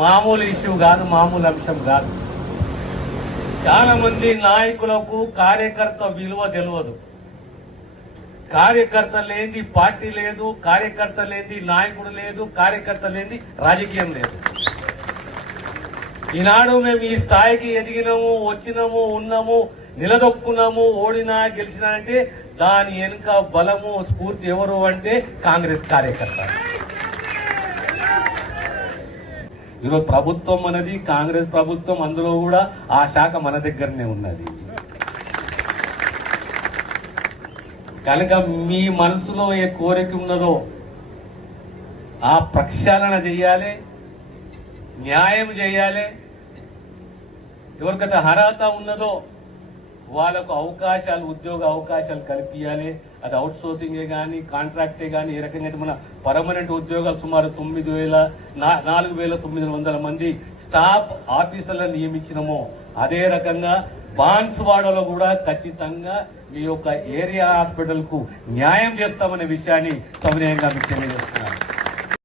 మామూలు ఇష్యూ కాదు, మామూలు అంశం కాదు. చాలా మంది నాయకులకు కార్యకర్త విలువ తెలియదు. కార్యకర్త లేని పార్టీ లేదు, కార్యకర్త లేని నాయకుడు లేదు, కార్యకర్త లేని రాజకీయం లేదు. ఈనాడు మేము ఈ స్థాయికి ఎదిగినాము, వచ్చినాము, ఉన్నాము, నిలదొక్కున్నాము, ఓడినా గెలిచినా అంటే దాని వెనుక బలము స్ఫూర్తి ఎవరు అంటే కాంగ్రెస్ కార్యకర్త. ఈరోజు ప్రభుత్వం అనేది కాంగ్రెస్ ప్రభుత్వం, అందులో కూడా ఆ శాఖ మన దగ్గరనే ఉన్నది. కనుక మీ మనసులో ఏ కోరిక ఉన్నదో ఆ ప్రక్షాళన చేయాలి, న్యాయం చేయాలి. ఎవరికైతే అర్హత ఉన్నదో వాళ్ళకు అవకాశాలు, ఉద్యోగ అవకాశాలు కల్పించాలి. అది అవుట్ సోర్సింగే కానీ, కాంట్రాక్టే కానీ, ఏ రకంగా మన పర్మనెంట్ ఉద్యోగాలు సుమారు 4,900 మంది స్టాఫ్ ఆఫీసర్లను నియమించినమో అదే రకంగా బాన్స్వాడలో కూడా ఖచ్చితంగా మీ యొక్క ఏరియా హాస్పిటల్ కు న్యాయం చేస్తామనే విషయాన్ని సవినయంగా మీకు తెలియజేస్తున్నాను.